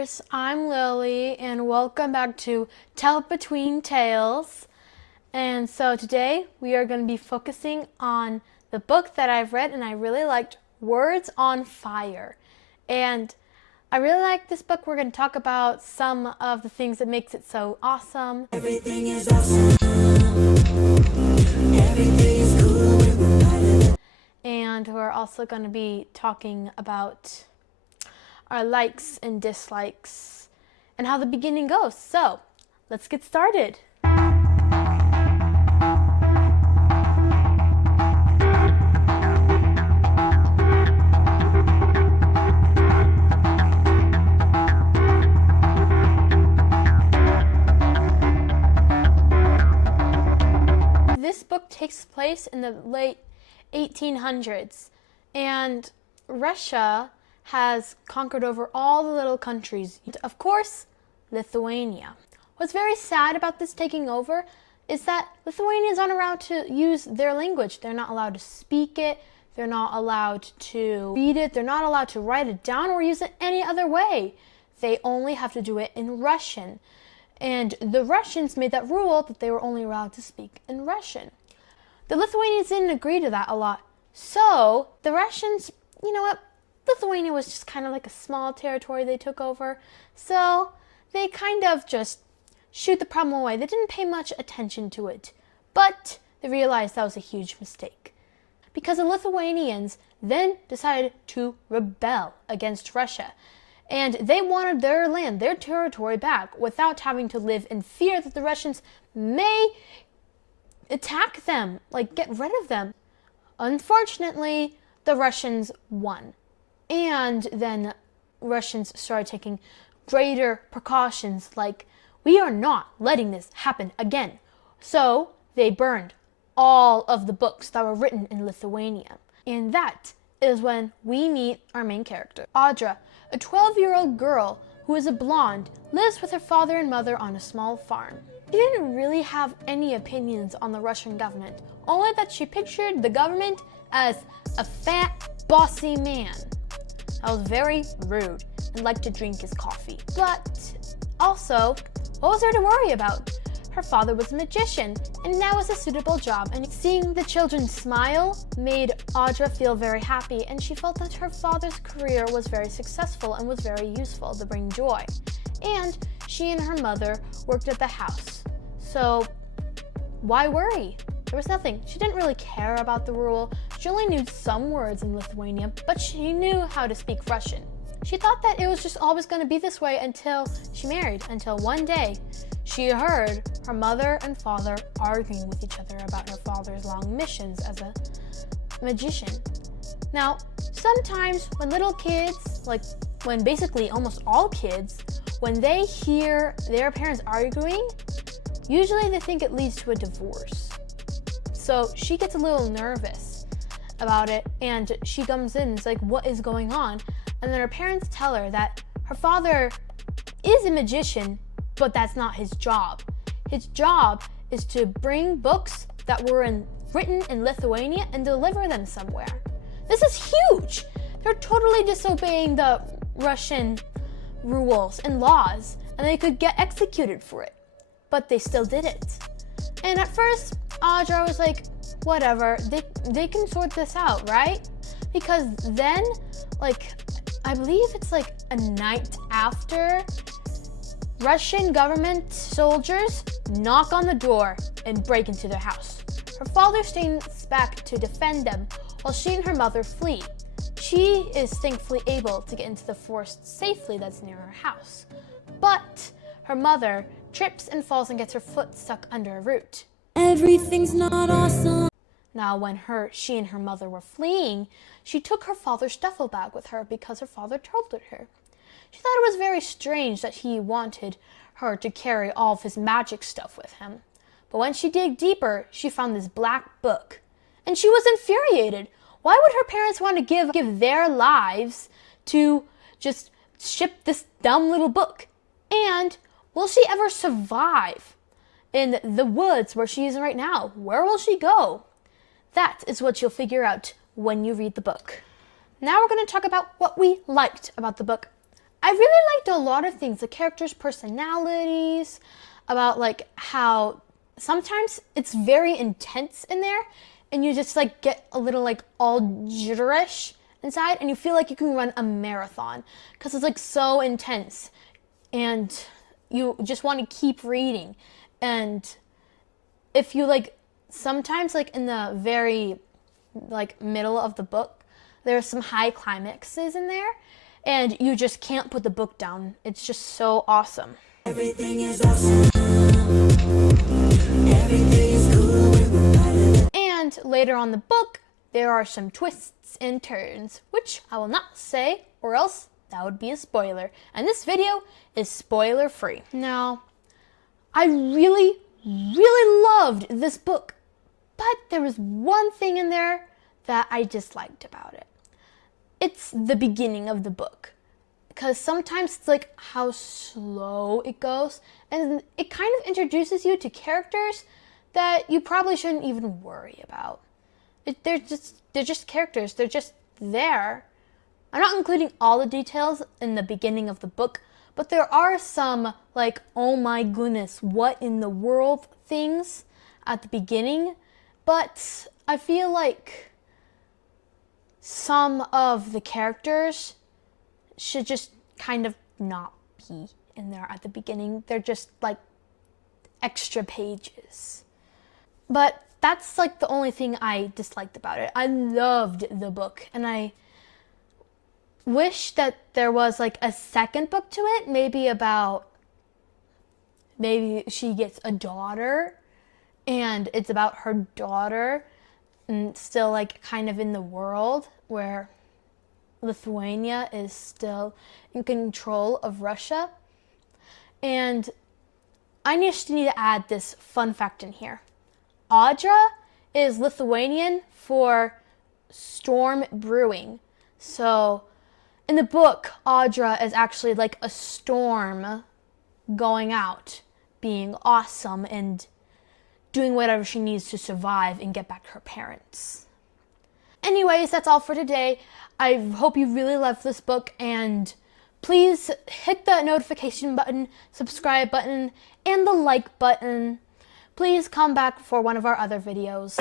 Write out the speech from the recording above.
Readers, I'm Lily and welcome back to Tell Between Tales. And so today we are going to be focusing on the book that I've read and I really liked, Words on Fire. And I really like this book. We're going to talk about some of the things that makes it so awesome. Everything is awesome. Everything is cool. And we're also going to be talking about our likes and dislikes and how the beginning goes. So let's get started. This book takes place in the late 1800s, and Russia has conquered over all the little countries. Of course, Lithuania. What's very sad about this taking over is that Lithuanians aren't allowed to use their language. They're not allowed to speak it. They're not allowed to read it. They're not allowed to write it down or use it any other way. They only have to do it in Russian. And the Russians made that rule that they were only allowed to speak in Russian. The Lithuanians didn't agree to that a lot. So the Russians, you know what? Lithuania was just kind of like a small territory they took over. So they kind of just shooed the problem away. They didn't pay much attention to it. But they realized that was a huge mistake. Because the Lithuanians then decided to rebel against Russia. And they wanted their land, their territory back without having to live in fear that the Russians may attack them, like get rid of them. Unfortunately, the Russians won. And then Russians started taking greater precautions, like, we are not letting this happen again. So they burned all of the books that were written in Lithuania. And that is when we meet our main character, Audra, a 12-year-old girl who is a blonde, lives with her father and mother on a small farm. She didn't really have any opinions on the Russian government, only that she pictured the government as a fat, bossy man that was very rude and liked to drink his coffee. But also, what was there to worry about? Her father was a magician, and now was a suitable job, and seeing the children smile made Audra feel very happy, and she felt that her father's career was very successful and was very useful to bring joy. And she and her mother worked at the house. So why worry? There was nothing. She didn't really care about the rule. She only knew some words in Lithuania, but she knew how to speak Russian. She thought that it was just always going to be this way until she married, until one day she heard her mother and father arguing with each other about her father's long missions as a magician. Now, sometimes when little kids, like when basically almost all kids, when they hear their parents arguing, usually they think it leads to a divorce. So she gets a little nervous about it, and she comes in and is like, what is going on? And then her parents tell her that her father is a magician, but that's not his job. His job is to bring books that were written in Lithuania and deliver them somewhere. This is huge! They're totally disobeying the Russian rules and laws, and they could get executed for it. But they still did it. And at first, Audra was like, whatever, they can sort this out, right? Because then, like, I believe it's like a night after, Russian government soldiers knock on the door and break into their house. Her father stays back to defend them while she and her mother flee. She is thankfully able to get into the forest safely that's near her house. But her mother trips and falls and gets her foot stuck under a root. Everything's not awesome. Now, when she and her mother were fleeing, she took her father's duffel bag with her because her father told her. She thought it was very strange that he wanted her to carry all of his magic stuff with him. But when she dug deeper, she found this black book. And she was infuriated. Why would her parents want to give their lives to just ship this dumb little book? And will she ever survive in the woods where she is right now? Where will she go? That is what you'll figure out when you read the book. Now we're going to talk about what we liked about the book. I really liked a lot of things, the characters' personalities, about like how sometimes it's very intense in there and you just like get a little like all jitterish inside and you feel like you can run a marathon because it's like so intense and you just want to keep reading. And if you like sometimes like in the very like middle of the book there's some high climaxes in there and you just can't put the book down. It's just so awesome. Everything is awesome. Everything is cool when we're fighting. And later on the book, there are some twists and turns, which I will not say, or else that would be a spoiler. And this video is spoiler free. Now, I really, really loved this book, but there was one thing in there that I disliked about it. It's the beginning of the book. Because sometimes it's like how slow it goes, and it kind of introduces you to characters that you probably shouldn't even worry about. They're just characters. They're just there. I'm not including all the details in the beginning of the book, but there are some like, oh my goodness, what in the world things at the beginning. But I feel like some of the characters should just kind of not be in there at the beginning. They're just like extra pages. But that's like the only thing I disliked about it. I loved the book and I wish that there was like a second book to it, maybe she gets a daughter and it's about her daughter and still like kind of in the world where Lithuania is still in control of Russia. And I just need to add this fun fact in here. Audra is Lithuanian for storm brewing. So in the book, Audra is actually like a storm going out, being awesome and doing whatever she needs to survive and get back to her parents. Anyways, that's all for today. I hope you really loved this book, and please hit the notification button, subscribe button, and the like button. Please come back for one of our other videos.